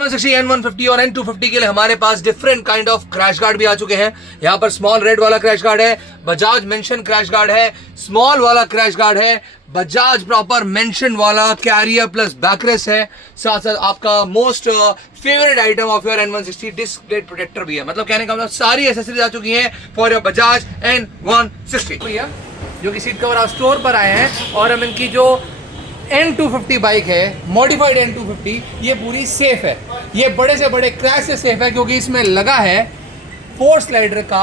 N160, N150 और N250 के लिए हमारे पास different kind of crash guard भी आ चुके हैं। यहाँ पर स्मॉल रेड वाला क्रैश गार्ड है, बजाज मेंशन क्रैश गार्ड है, स्मॉल वाला क्रैश गार्ड है, बजाज प्रॉपर मेंशन वाला कैरियर प्लस बैकरेस्ट है, साथ साथ आपका most favourite item of your N160 disc plate protector भी है। मतलब कहने का मतलब सारी एसेसरीज आ चुकी हैं फॉर योर बजाज N160 भैया, जो कि सीट कवर आप स्टोर पर आए हैं। और हम इनकी जो N250 बाइक है, मॉडिफाइड N250, ये पूरी सेफ है। ये बड़े से बड़े क्रैश से सेफ है क्योंकि इसमें लगा है 4 स्लाइडर का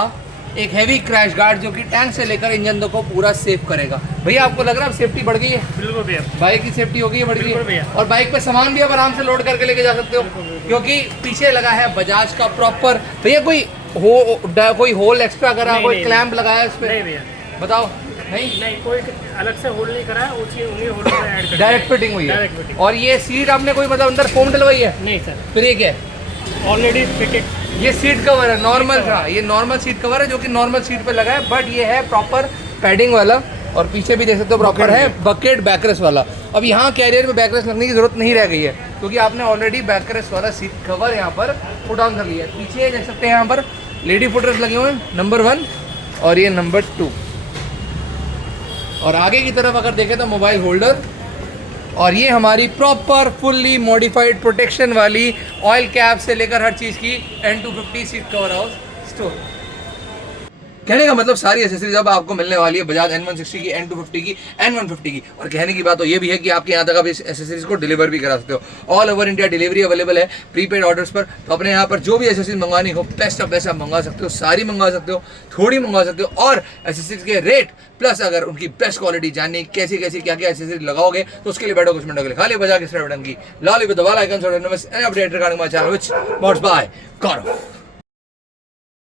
एक हैवी क्रैश गार्ड जो कि टैंक से लेकर इंजन तक को पूरा सेफ करेगा। भैया आपको लग रहा है सेफ्टी बढ़ गई है? बिल्कुल भैया, बाइक की सेफ्टी हो गई है, बढ़ गई है। और बाइक पे सामान भी आप आराम से लोड करके लेके जा सकते हो क्योंकि पीछे लगा है बजाज का प्रॉपर। भैया कोई होल एक्स्ट्रा करा, कोई क्लैंप लगाया इस पे? नहीं भैया। बताओ। नहीं, कोई अलग से होल्ड नहीं करा है, उन्हीं होल्ड में ऐड कर डायरेक्ट फिटिंग हुई है। Direct fitting. और ये सीट आपने कोई मतलब अंदर फोम डलवाई है? नहीं सर, फिर ये क्या है? Already fitted. ये सीट कवर है, नॉर्मल था, ये नॉर्मल सीट कवर है जो कि नॉर्मल सीट पे लगा है, बट ये है प्रॉपर पैडिंग वाला। और पीछे भी देख सकते हो प्रॉपर है बकेट बैकरेस्ट वाला। अब यहाँ कैरियर में बैकरेस्ट लगने की जरूरत नहीं रह गई है क्योंकि आपने ऑलरेडी बैकरेस्ट वाला सीट कवर यहाँ पर पुट ऑन कर लिया है। पीछे देख सकते हैं यहाँ पर लेडी फुटरेस्ट लगे हुए हैं, नंबर 1 और ये नंबर 2। और आगे की तरफ अगर देखें तो मोबाइल होल्डर, और ये हमारी प्रॉपर फुल्ली मॉडिफाइड प्रोटेक्शन वाली ऑयल कैप से लेकर हर चीज़ की N250 seat cover house store. कहने का मतलब सारी एसेसरीज अब आपको मिलने वाली है बजाज N160 की, N250 की, N150 की। और कहने की बात तो ये भी है कि आपके यहाँ तक आप इस एसेसरीज को डिलीवर भी करा सकते हो। All over India delivery available है प्रीपेड ऑर्डर्स पर। तो अपने यहाँ पर जो भी एसेसरीज मंगवानी हो, बेस्ट ऑफ बेस्ट आप मंगवा सकते हो, सारी मंगवा सकते हो, थोड़ी मंगवा सकते हो। और एसेसरीज के रेट प्लस अगर उनकी बेस्ट क्वालिटी जाननी, कैसी कैसी क्या क्या एसेसरीज लगाओगे, तो उसके लिए बैठो कुछ मिनट के लिए खाली बजा के बटन की लाली with the bell icon update regarding my channel which बॉट्स बाय गौरव।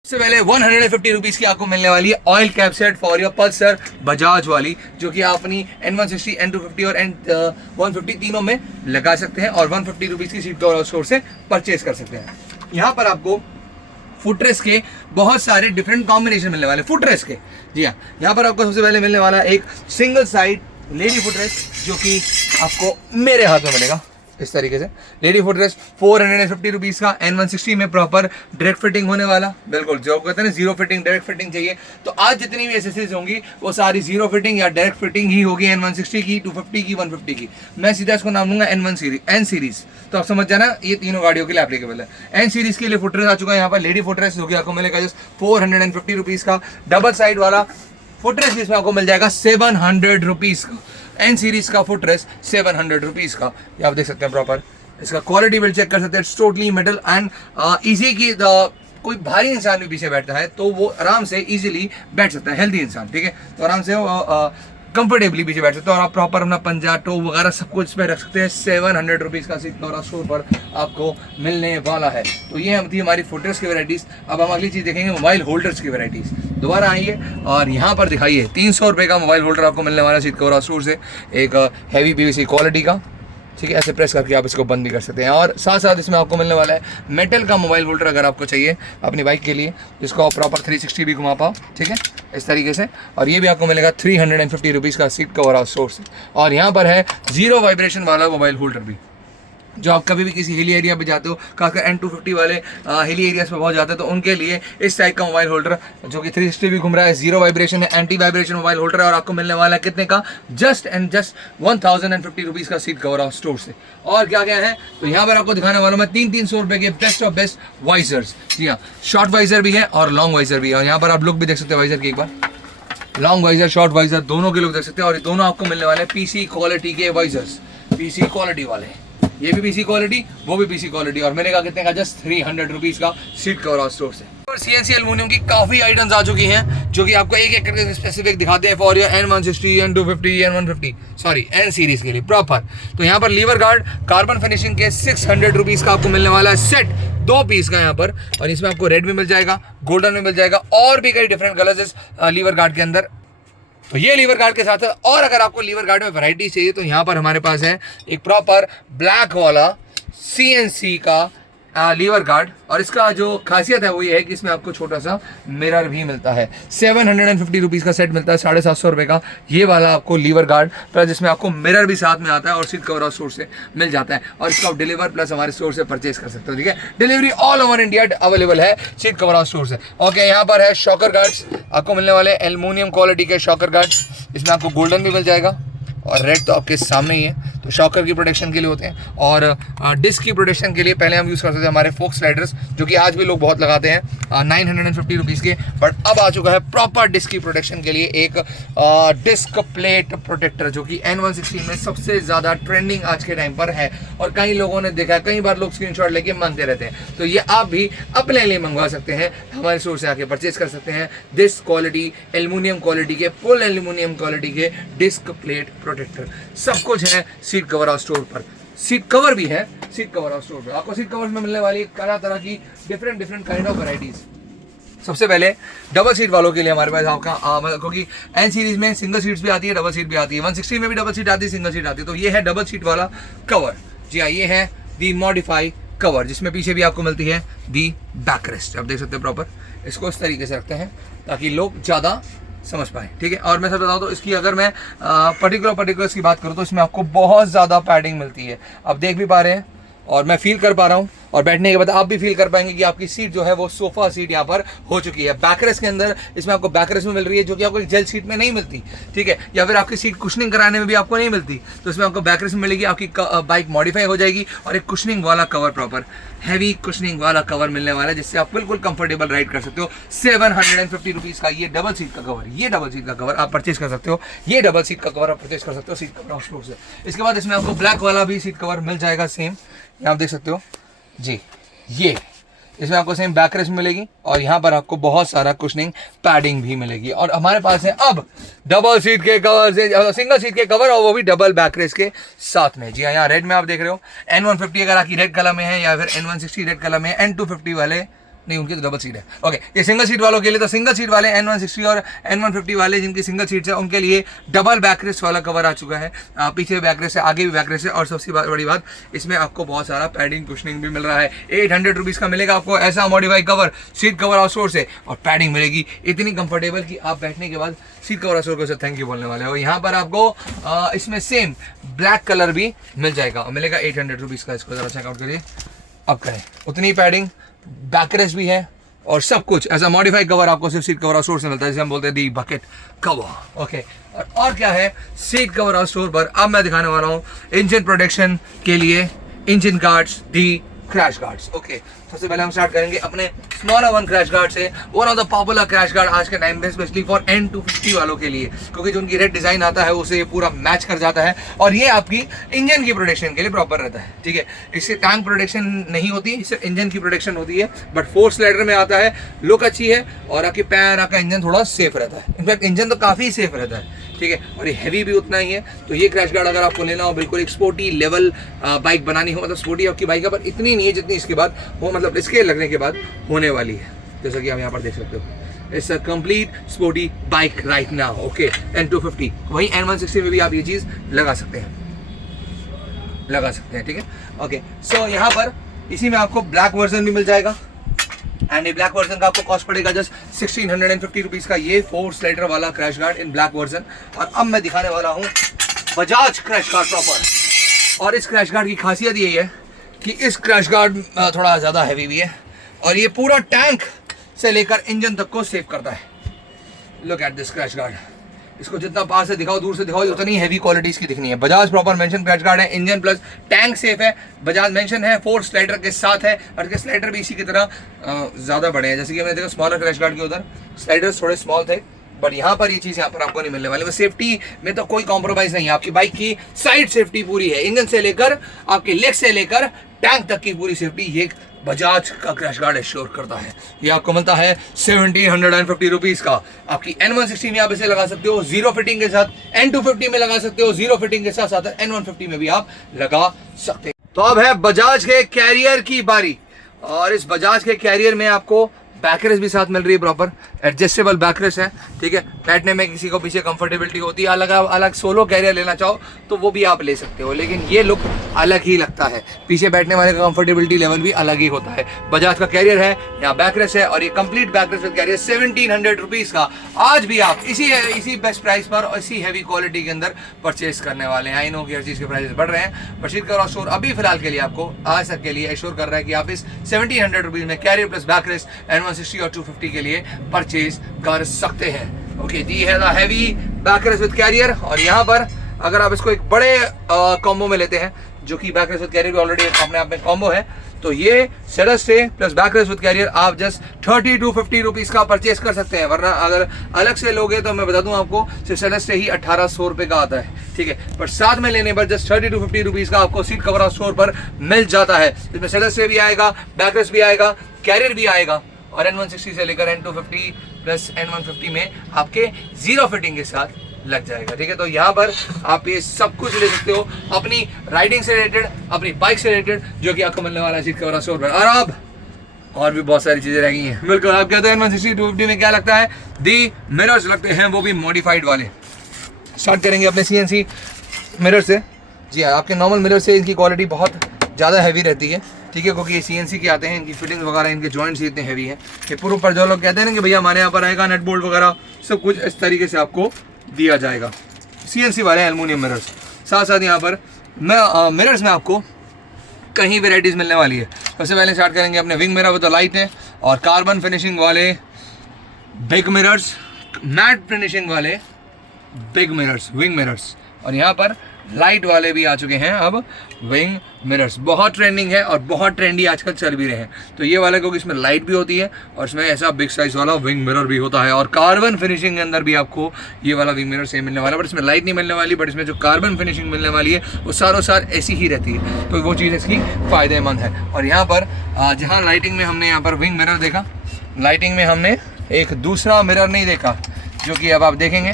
सबसे पहले 150 रुपीज़ की आपको मिलने वाली है oil cap set for your Pulsar Bajaj वाली, जो कि आप अपनी N160, N250 और N150 तीनों में लगा सकते हैं और 150 रुपीज़ की सीट कवर स्टोर से परचेज कर सकते हैं। यहाँ पर आपको फुटरेस्ट के बहुत सारे डिफरेंट कॉम्बिनेशन मिलने वाले फुटरेस्ट के। जी हाँ, यहाँ पर आपको सबसे पहले मिलने वाला एक सिंगल साइड लेडी फुटरेस्ट जो कि आपको मेरे हाथ में मिलेगा इस तरीके से। लेडी फुटरेस्ट 450 रुपीज़ का, N160 में प्रॉपर डायरेक्ट फिटिंग होने वाला। बिल्कुल जो कहते हैं ना जीरो फिटिंग डायरेक्ट फिटिंग चाहिए, तो आज जितनी भी एसेसरीज होंगी वो सारी जीरो फिटिंग या डायरेक्ट फिटिंग ही होगी N160 की, 250 की, 150 की। मैं सीधा इसको नाम लूंगा N सीरीज। तो आप समझ जाना ये तीनों गाड़ियों के लिए एप्लीकेबल है। N सीरीज के लिए फुटरेस्ट आ चुका है यहाँ पर। लेडी फुटरेस्ट जो कि आपको मिलेगा जस्ट 450 रुपीज़ का। डबल साइड वाला फुटरेस्ट जिसमें आपको मिल जाएगा 700 रुपीज़ का। N सीरीज का फुटरेस्ट 700 रुपीज़ का। ये आप देख सकते हैं प्रॉपर इसका क्वालिटी बिल्ड चेक कर सकते हैं। It's totally metal and easy की कोई भारी इंसान भी पीछे बैठता है तो वो आराम से इजीली बैठ सकता है, हेल्दी इंसान, ठीक है, तो आराम से कंफर्टेबली पीछे बैठ सकते हो और आप प्रॉपर अपना पंजा टो वगैरह सब कुछ इसमें रख सकते हैं। 700 रुपीज़ का सीट कवर स्टोर पर आपको मिलने वाला है। तो ये थी हमारी फुटरेस्ट की वैराइटीज़। अब हम अगली चीज़ देखेंगे मोबाइल होल्डर्स की वैराइटीज़। दोबारा आइए और यहाँ पर दिखाइए 300 रुपये का मोबाइल होल्डर आपको मिलने वाला है सीट कवर स्टोर से, एक हैवी PVC क्वालिटी का, ठीक है। ऐसे प्रेस करके आप इसको बंद भी कर सकते हैं। और साथ साथ इसमें आपको मिलने वाला है मेटल का मोबाइल होल्डर अगर आपको चाहिए अपनी बाइक के लिए, जिसको आप प्रॉपर 360 भी घुमा पाओ, ठीक है, इस तरीके से। और ये भी आपको मिलेगा 350 रुपीज़ का सीट कवर स्टोर से। और यहाँ पर है जीरो वाइब्रेशन वाला मोबाइल होल्डर भी, जो आप कभी भी किसी हिली एरिया पे जाते हो, खासकर N250 वाले हिली एरियाज पे बहुत जाते हैं, तो उनके लिए इस टाइप का मोबाइल होल्डर जो कि 360 भी घूम रहा है, जीरो वाइब्रेशन है, एंटी वाइब्रेशन मोबाइल होल्डर है। और आपको मिलने वाला है कितने का? जस्ट 1050 रुपीज़ का सीट कवर ऑफ स्टोर से। और क्या क्या है तो यहाँ पर आपको दिखाने वाला मैं 300 रुपये के बेस्ट ऑफ बेस्ट वाइजर्स। जी हाँ, शॉर्ट वाइजर भी है और लॉन्ग वाइजर भी है। और यहाँ पर आप लुक भी देख सकते हैं वाइजर की, एक बार लॉन्ग वाइजर शॉर्ट वाइजर दोनों के लुक देख सकते हैं। और ये दोनों आपको मिलने वाले PC क्वालिटी के वाइजर्स, PC क्वालिटी वाले, ये भी PC क्वालिटी, वो भी PC क्वालिटी। और मिलेगा कितने का? जस्ट 300 रुपीज़ का सीट कवर स्टोर से। और CNC एल्युमिनियम की काफ़ी आइटम्स आ चुकी हैं जो कि आपको एक एक करके स्पेसिफिक दिखाते हैं for your N160, N250, N150 sorry N series के लिए प्रॉपर। तो यहाँ पर लीवर गार्ड कार्बन फिनिशिंग के 600 रुपीज़ का आपको मिलने वाला है सेट, 2 पीस का यहाँ पर। और इसमें आपको रेड में मिल जाएगा, गोल्डन में मिल जाएगा, और भी कई डिफरेंट कलर्स इस लीवर गार्ड के अंदर। तो ये लीवर गार्ड के साथ है। और अगर आपको लीवर गार्ड में वैरायटी चाहिए तो यहाँ पर हमारे पास है एक प्रॉपर ब्लैक वाला CNC का लीवर गार्ड। और इसका जो खासियत है वो ये है कि इसमें आपको छोटा सा मिरर भी मिलता है। 750 रुपीज़ का सेट मिलता है, 750 रुपये का ये वाला आपको लीवर गार्ड, प्लस जिसमें आपको मिरर भी साथ में आता है और सीट कवर और स्टोर से मिल जाता है। और इसको आप डिलीवर प्लस हमारे स्टोर से परचेज कर सकते हो, ठीक है। Delivery all over India available है सीट कवर और स्टोर से। ओके, यहाँ पर है शॉकर गार्ड्स आपको मिलने वाले, एल्युमिनियम क्वालिटी के शॉकर गार्ड्स। इसमें आपको गोल्डन भी मिल जाएगा और रेड तो आपके सामने ही है। तो शॉकर की प्रोटेक्शन के लिए होते हैं और डिस्क की प्रोटेक्शन के लिए पहले हम यूज़ करते थे हमारे फोक स्लाइडर्स, जो कि आज भी लोग बहुत लगाते हैं, 950 रुपीज़ के। बट अब आ चुका है प्रॉपर डिस्क की प्रोटेक्शन के लिए एक डिस्क प्लेट प्रोटेक्टर, जो कि N160 में सबसे ज़्यादा ट्रेंडिंग आज के टाइम पर है। और कई लोगों ने देखा है, कई बार लोग स्क्रीनशॉट लेके मांगते रहते हैं, तो ये आप भी अपने लिए मंगवा सकते हैं, हमारे स्टोर से आके परचेज कर सकते हैं। डिस्क क्वालिटी, एल्युमिनियम क्वालिटी के, फुल एल्युमिनियम क्वालिटी के डिस्क प्लेट प्रोटेक्टर, सब कुछ है सीट कवर और स्टोर पर। सीट कवर भी है सीट कवर और स्टोर पर। आपको सीट कवर में मिलने वाली तरह तरह की डिफरेंट काइंड ऑफ वैरायटीज। सबसे पहले डबल सीट वालों के लिए हमारे पास आपका क्योंकि एन सीरीज में सिंगल सीट्स भी आती है, डबल सीट भी आती है, 160 में भी डबल सीट आती है, सिंगल सीट आती है। तो ये है डबल सीट वाला कवर। जी हाँ, ये है दी मॉडिफाई कवर, जिसमें पीछे भी आपको मिलती है दी बैकरेस्ट। आप देख सकते हैं प्रॉपर इसको इस तरीके से रखते हैं ताकि लोग ज़्यादा समझ पाए, ठीक है। और मैं सब बताऊँ तो इसकी अगर मैं पर्टिकुलर्स की बात करूँ तो इसमें आपको बहुत ज़्यादा पैडिंग मिलती है। आप देख भी पा रहे हैं और मैं फील कर पा रहा हूँ, और बैठने के बाद आप भी फील कर पाएंगे कि आपकी सीट जो है वो सोफा सीट यहाँ पर हो चुकी है। बैकरेस्ट के अंदर इसमें आपको बैकरेस्ट में मिल रही है, जो कि आपको जेल सीट में नहीं मिलती, ठीक है। या फिर आपकी सीट कुशनिंग कराने में भी आपको नहीं मिलती, तो इसमें आपको बैकरेस्ट में मिलेगी। आपकी बाइक मॉडिफाई हो जाएगी और एक कुशनिंग वाला कवर, प्रॉपर हैवी कुशनिंग वाला कवर मिलने वाला है, जिससे आप बिल्कुल कंफर्टेबल राइड कर सकते हो। 750 रुपीज़ का ये डबल सीट का कवर, ये डबल सीट का कवर आप परचेज कर सकते हो। ये डबल सीट का कवर आप परचेज कर सकते हो सीट कवर स्टोर से। इसके बाद इसमें आपको ब्लैक वाला भी सीट कवर मिल जाएगा, सेम आप देख सकते हो जी। ये इसमें आपको सेम बैकरेस्ट मिलेगी और यहाँ पर आपको बहुत सारा कुशनिंग पैडिंग भी मिलेगी। और हमारे पास है अब डबल सीट के कवर से सिंगल सीट के कवर, और वो भी डबल बैकरेस्ट के साथ में। जी हाँ, यहाँ रेड में आप देख रहे हो N150 अगर आपकी रेड कलर में है, या फिर N160 रेड कलर में, N250 वाले नहीं, उनकी तो डबल सीट है। ओके, ये सिंगल सीट वालों के लिए, तो सिंगल सीट वाले N160 और N150 वाले जिनकी सिंगल सीट्स है, उनके लिए डबल बैकरेस्ट वाला कवर आ चुका है। पीछे बैकरेस्ट है, आगे भी बैकरेस्ट है, और सबसे बड़ी बात इसमें आपको बहुत सारा पैडिंग कुशनिंग भी मिल रहा है। 800 रुपीज़ का मिलेगा आपको ऐसा मॉडिफाई कवर सीट कवर और स्टोर से, और पैडिंग मिलेगी इतनी कंफर्टेबल कि आप बैठने के बाद सीट कवर और स्टोर को थैंक यू बोलने वाले हो। यहाँ पर आपको इसमें सेम ब्लैक कलर भी मिल जाएगा, और मिलेगा 800 रुपीज़ का। इसको ज़रा चेकआउट करिए, अब करें उतनी पैडिंग, बैकरेस्ट भी है और सब कुछ ऐसा मॉडिफाइड कवर आपको सिर्फ सीट कवर और स्टोर से मिलता है, जिसे हम बोलते हैं दी बकेट कवर। ओके, और क्या है सीट कवर और स्टोर पर अब मैं दिखाने वाला हूँ इंजन प्रोटेक्शन के लिए इंजन गार्ड्स, दी क्रैश गार्ड्स। ओके, सबसे पहले हम स्टार्ट करेंगे अपने स्मॉलर वन क्रैश गार्ड से। One of the popular crash guard आज के टाइम में, स्पेशली फॉर N250 वालों के लिए, क्योंकि जो उनकी रेड डिजाइन आता है उसे ये पूरा मैच कर जाता है, और ये आपकी इंजन की प्रोटेक्शन के लिए प्रॉपर रहता है, ठीक है। इससे टैंक प्रोटेक्शन नहीं होती, इससे इंजन की प्रोटेक्शन होती है, बट 4 स्लाइडर में आता है, लुक अच्छी है, और आपके पैर, आपका इंजन थोड़ा सेफ रहता है। इनफैक्ट इंजन तो काफ़ी सेफ रहता है, ठीक है, और ये हैवी भी उतना ही है। तो ये क्रैश गार्ड अगर आपको लेना हो, बिल्कुल एक स्पोर्टी लेवल बाइक बनानी हो, मतलब स्पोर्टी आपकी बाइक है पर इतनी नहीं है जितनी इसके बाद वो, मतलब इसके लगने के बाद होने वाली है, जैसा कि आप यहाँ पर देख सकते हो। It's a complete sporty bike right now. Okay, N250, वहीं N160 में भी आप ये चीज़ लगा सकते हैं, ठीक है। ओके, सो यहाँ पर इसी में आपको ब्लैक वर्जन भी मिल जाएगा, एंड ये ब्लैक वर्जन का आपको कॉस्ट पड़ेगा जस्ट 1650 रुपीज़ का, ये 4 स्लाइडर वाला क्रैश गार्ड इन ब्लैक वर्जन। और अब मैं दिखाने वाला हूँ बजाज क्रैश गार्ड प्रॉपर। और इस क्रैश गार्ड की खासियत यही है कि इस क्रैश गार्ड थोड़ा ज़्यादा हैवी भी है, और ये पूरा टैंक से लेकर इंजन तक को सेव करता है। Look at this crash guard, इसको जितना पास से दिखाओ, दूर से दिखाओ, उतनी हैवी क्वालिटी इसकी दिखनी है। Bajaj proper mention crash guard है, इंजन प्लस टैंक सेफ है, बजाज मेंशन है, 4 स्लाइडर के साथ है, और इसके स्लाइडर भी इसी की तरह ज़्यादा बड़े हैं। जैसे कि मैंने देखा स्मॉलर क्रैश गार्ड के उधर स्लाइडर्स थोड़े स्मॉल थे, बट यहाँ पर ये चीज़ यहाँ पर आपको नहीं मिलने वाली। सेफ्टी में तो कोई कॉम्प्रोमाइज़ नहीं है, आपकी बाइक की साइड सेफ्टी पूरी है, इंजन से लेकर आपके लेग से लेकर टैंक तक की पूरी सेफ्टी ये बजाज का क्रैश गार्ड एश्योर करता है। ये आपको मिलता है 1750 रुपीज़ का। आपकी N160 में आप इसे लगा सकते हो जीरो फिटिंग के साथ, N250 में लगा सकते हो जीरो फिटिंग के साथ साथ, N150 में भी आप लगा सकते हैं। तो अब है बजाज के कैरियर की बारी, और इस बजाज के कैरियर में आपको बैकरेस्ट भी साथ मिल रही है, प्रॉपर एडजस्टेबल बैकरेस्ट है, ठीक है। बैठने में किसी को पीछे कंफर्टेबिलिटी होती है, अलग सोलो कैरियर लेना चाहो तो वो भी आप ले सकते हो, लेकिन ये लुक अलग ही लगता है। पीछे बैठने वाले का कंफर्टेबिलिटी लेवल भी अलग ही होता है। बजाज का कैरियर है, यहाँ बैकरेस्ट है और ये complete backrest with carrier 1700 rupees का आज भी आप इसी बेस्ट प्राइस पर और इसी हैवी क्वालिटी के अंदर परचेज करने वाले हैं। आई नो कि हर चीज़ के प्राइसेस बढ़ रहे हैं, पर शीट स्टोर अभी फिलहाल के लिए आपको आज तक के लिए एश्योर कर रहा है कि आप इस 1700 रुपीज़ में कैरियर प्लस बैकरेस्ट N160 और 250 के लिए परचेज कर सकते हैं। ओके, दी है the heavy backrest with carrier. और यहाँ पर अगर आप इसको एक बड़े कॉम्बो में लेते हैं, जो कि बैकरेस्ट विद कैरियर भी ऑलरेडी अपने आप में कॉम्बो है, तो ये सेडर stay plus backrest with carrier आप जस्ट 30 to 50 रुपीज़ का परचेज कर सकते हैं। वरना अगर अलग से लोगे तो मैं बता दूं आपको सिर्फ सेडर स्टे ही 1800 रुपये का आता है, ठीक है। पर साथ में लेने पर जस्ट 30 to 50 रुपीज़ का आपको सीट कवर स्टोर पर मिल जाता है, जिसमें सेडर स्टे भी आएगा, बैकरेस्ट भी आएगा, कैरियर भी आएगा और N160 से लेकर N250 प्लस N150 में आपके जीरो फिटिंग के साथ लग जाएगा, ठीक है। तो यहाँ पर आप ये सब कुछ ले सकते हो अपनी राइडिंग से रिलेटेड, अपनी बाइक से रिलेटेड, जो कि आपको मिलने वाला है सीट कवर स्टोर पर। और अब और भी बहुत सारी चीज़ें रह गई हैं। बिल्कुल, आप कहते हैं N160 250 में क्या लगता है, दी मिरर्स लगते हैं, वो भी मॉडिफाइड वाले। स्टार्ट करेंगे अपने CNC मिरर से। जी हाँ, आपके नॉर्मल मिरर से इनकी क्वालिटी बहुत ज़्यादा हैवी रहती है, ठीक है, क्योंकि ये CNC के आते हैं, इनकी फिटिंग वगैरह, इनके जॉइंट्स इतने हैवी हैं कि पूरे पर जो लोग कहते हैं ना कि भैया हमारे यहाँ पर आएगा नट बोल्ट वगैरह सब कुछ इस तरीके से आपको दिया जाएगा। CNC वाले एल्युमिनियम मिरर्स। साथ साथ यहाँ पर मिरर्स में आपको कई वेराइटीज़ मिलने वाली है। सबसे पहले स्टार्ट करेंगे अपने विंग मिरर विद लाइट है और कार्बन फिनिशिंग वाले बिग मिरर्स, मैट फिनिशिंग वाले बिग मिरर्स, विंग मिरर्स। और यहाँ पर लाइट वाले भी आ चुके हैं अब विंग मिरर्स, बहुत ट्रेंडिंग है और बहुत ट्रेंडी आजकल चल भी रहे हैं। तो ये वाला क्योंकि इसमें लाइट भी होती है और इसमें ऐसा बिग साइज वाला विंग मिरर भी होता है और कार्बन फिनिशिंग के अंदर भी आपको ये वाला विंग मिरर सेम मिलने वाला है, बट इसमें लाइट नहीं मिलने वाली, बट इसमें जो कार्बन फिनिशिंग मिलने वाली है वो सारों सार ऐसी ही रहती है, तो वो चीज़ इसकी फ़ायदेमंद है। और यहाँ पर जहाँ लाइटिंग में हमने यहाँ पर विंग मिरर देखा, लाइटिंग में हमने एक दूसरा मिरर नहीं देखा, जो कि अब आप देखेंगे।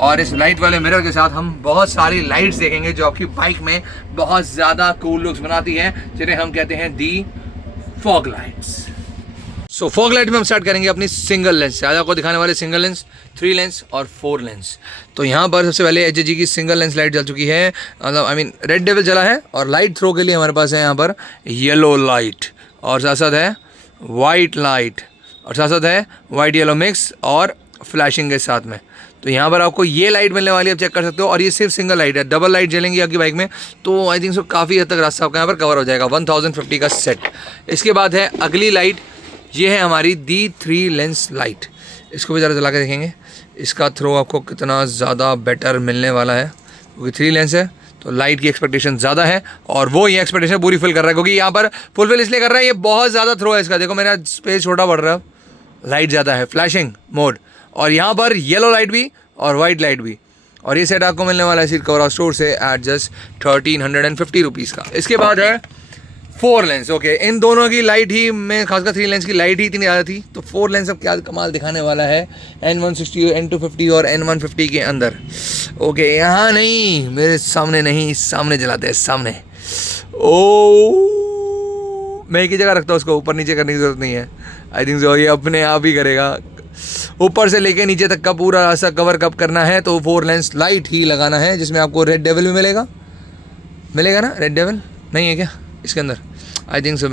और इस लाइट वाले मिरर के साथ हम बहुत सारी लाइट्स देखेंगे जो आपकी बाइक में बहुत ज़्यादा कूल लुक्स बनाती हैं, जिन्हें हम कहते हैं दी फॉग लाइट्स। सो फॉग लाइट में हम स्टार्ट करेंगे अपनी सिंगल लेंस से। आज आपको दिखाने वाले सिंगल लेंस, 3 लेंस और 4 लेंस। तो यहाँ पर सबसे पहले HG की सिंगल लेंस लाइट जल चुकी है, मतलब रेड डेविल जला है। और लाइट थ्रो के लिए हमारे पास है यहाँ पर येलो लाइट और साथ साथ है वाइट लाइट और साथ साथ है वाइट येलो मिक्स और फ्लैशिंग के साथ में। तो यहाँ पर आपको ये लाइट मिलने वाली है, आप चेक कर सकते हो। और ये सिर्फ सिंगल लाइट है, डबल लाइट जलेंगी आपकी बाइक में, तो आई थिंक सो काफ़ी हद तक रास्ता आपका यहाँ पर कवर हो जाएगा। 1050 का सेट। इसके बाद है अगली लाइट, ये है हमारी दी 3 लेंस लाइट। इसको भी ज़रा जला के देखेंगे, इसका थ्रो आपको कितना ज़्यादा बेटर मिलने वाला है, क्योंकि 3 लेंस है तो लाइट की एक्सपेक्टेशन ज़्यादा है और वो ये एक्सपेक्टेशन पूरी फिल कर रहा है, क्योंकि यहाँ पर फुलफिल इसलिए कर रहा है, ये बहुत ज़्यादा थ्रो है इसका। देखो मेरा स्पेस छोटा बढ़ रहा है, लाइट ज़्यादा है, फ्लैशिंग मोड, और यहाँ पर येलो लाइट भी और वाइट लाइट भी। और ये सेट आपको मिलने वाला है सीट कवर स्टोर से एट जस्ट 1350 रुपीज़ का। इसके बाद है 4 लेंस। ओके, इन दोनों की लाइट ही में, खासकर 3 लेंस की लाइट ही इतनी ज़्यादा थी, तो 4 लेंस अब क्या कमाल दिखाने वाला है N160, N250 और N150 के अंदर। ओके, यहाँ नहीं, मेरे सामने नहीं, सामने जलाते हैं, सामने। ओ, मैं एक ही जगह रखता हूँ उसको, ऊपर नीचे करने की ज़रूरत नहीं है। आई थिंक सो ये अपने आप ही करेगा। ऊपर से लेके नीचे तक का पूरा रास्ता कवर कप करना है तो 4 लेंस लाइट ही लगाना है, जिसमें आपको रेड डेविल भी मिलेगा ना? रेड डेविल नहीं है क्या इसके अंदर? I think so.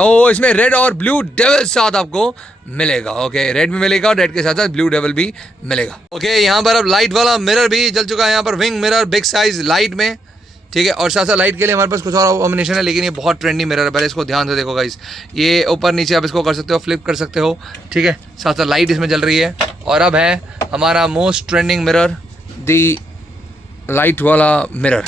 ओ, इसमें रेड और ब्लू डेविल साथ आपको मिलेगा। ओके, रेड भी मिलेगा और रेड के साथ साथ ब्लू डेविल भी मिलेगा। ओके, यहाँ पर अब लाइट वाला मिरर भी जल चुका है, यहाँ पर wing mirror big size light में, ठीक है। और साथ साथ लाइट के लिए हमारे पास कुछ और कॉम्बिनेशन है, लेकिन ये बहुत ट्रेंडी मिरर है, पहले इसको ध्यान से देखो गाइस। ये ऊपर नीचे आप इसको कर सकते हो, फ्लिप कर सकते हो, ठीक है। साथ साथ लाइट इसमें जल रही है। और अब है हमारा मोस्ट ट्रेंडिंग मिरर, दी लाइट वाला मिरर।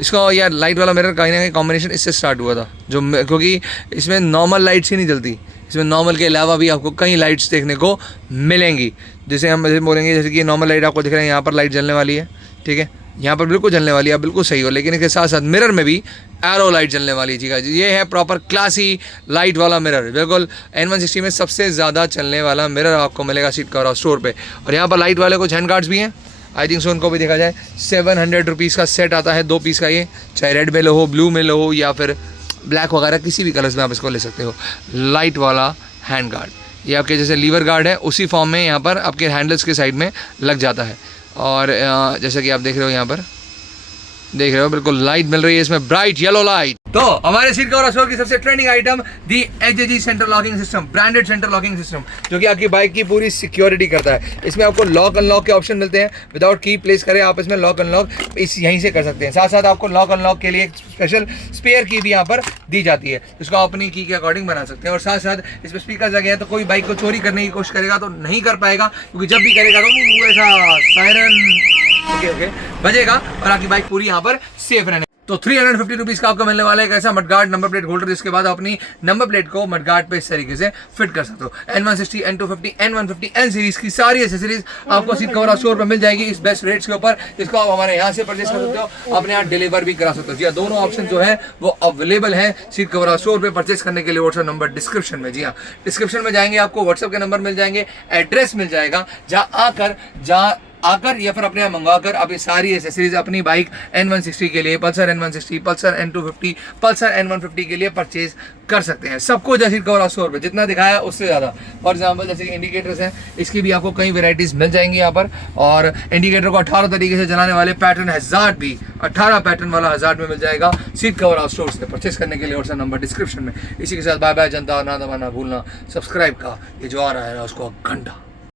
इसको यार लाइट वाला मिरर कहीं ना कहीं कॉम्बिनेशन इससे स्टार्ट हुआ था, जो क्योंकि इसमें नॉर्मल लाइट्स ही नहीं जलती, इसमें नॉर्मल के अलावा भी आपको कई लाइट्स देखने को मिलेंगी। जैसे हम बोलेंगे, जैसे कि नॉर्मल लाइट आपको दिख रहा है, यहाँ पर लाइट जलने वाली है, ठीक है, यहाँ पर बिल्कुल जलने वाली है, बिल्कुल सही हो। लेकिन इसके साथ साथ मिरर में भी एरो लाइट जलने वाली है, ठीक है। ये है प्रॉपर क्लासी लाइट वाला मिरर, बिल्कुल N160 में सबसे ज़्यादा चलने वाला मिरर आपको मिलेगा सीट कवर स्टोर पे। और यहाँ पर लाइट वाले कुछ हैंड गार्ड्स भी हैं, आई थिंक सो उनको भी देखा जाए। 700 रुपीज़ का सेट आता है, 2 पीस का, ये चाहे रेड में लो हो, ब्लू में लो हो या फिर ब्लैक वगैरह, किसी भी कलर्स में आप इसको ले सकते हो। लाइट वाला हैंड गार्ड, ये आपके जैसे लीवर गार्ड है उसी फॉर्म में यहाँ पर आपके हैंडल्स के साइड में लग जाता है। और जैसे कि आप देख रहे हो यहाँ पर देख रहे हो बिल्कुल लाइट मिल रही है इसमें, ब्राइट येलो लाइट। तो हमारे सीट कवर स्टोर की सबसे ट्रेंडिंग आइटम दी HJG centre locking system, branded centre locking system, जो कि आपकी बाइक की पूरी सिक्योरिटी करता है। इसमें आपको लॉक अनलॉक के ऑप्शन मिलते हैं, विदाउट की प्लेस करें आप इसमें लॉक अनलॉक इस यहीं से कर सकते हैं। साथ साथ आपको लॉक अनलॉक के लिए एक स्पेशल स्पेयर की भी यहाँ पर दी जाती है, जिसको आप अपनी की के अकॉर्डिंग बना सकते हैं। और साथ साथ इसमें स्पीकर लगे हैं, तो कोई बाइक को चोरी करने की कोशिश करेगा तो नहीं कर पाएगा, क्योंकि जब भी करेगा तो ऐसा सायरन ओके बजेगा और आपकी बाइक पूरी यहाँ पर सेफ रहने। तो 350 रुपीज़ का आपको मिलने वाला है एक ऐसा मडगार्ड नंबर प्लेट होल्डर, जिसके बाद आप अपनी नंबर प्लेट को मडगार्ड पे इस तरीके से फिट कर सकते हो। N160, N250, N150, N series की सारी एक्सेसरीज आपको सीट कवर स्टोर पर मिल जाएगी इस बेस्ट रेट्स के ऊपर, जिसको आप हमारे यहाँ से परचेस कर सकते हो, अपने यहाँ डिलीवर भी करा सकते हो। जी हाँ, दोनों ऑप्शन जो है वो अवेलेबल है सीट कवर स्टोर पर परचेस करने के लिए। व्हाट्सएप नंबर डिस्क्रिप्शन में, जी हाँ डिस्क्रिप्शन में जाएंगे आपको व्हाट्सएप के नंबर मिल जाएंगे, एड्रेस मिल जाएगा, जहाँ आकर या फिर अपने यहाँ मंगवाकर आप ये सारी एसेसरीज अपनी बाइक N160 के लिए, Pulsar N160, Pulsar N250, Pulsar N150 के लिए परचेज कर सकते हैं। सबको जैसे कवर स्टोर पे जितना दिखाया उससे ज़्यादा। फॉर एग्जांपल जैसे कि इंडिकेटर्स हैं, इसकी भी आपको कई वेराइटीज़ मिल जाएंगी यहाँ पर। और इंडिकेटर को 18 तरीके से जलाने वाले पैटर्न हज़ार्ड भी 18 पैटर्न वाला हज़ार्ड में मिल जाएगा सीट कवर स्टोर से परचेस करने के लिए। व्हाट्सएप नंबर डिस्क्रिप्शन में। इसी के साथ बाय बाय जनता, ना दबाना भूलना, सब्सक्राइब का ये जो आ रहा है ना उसको घंटा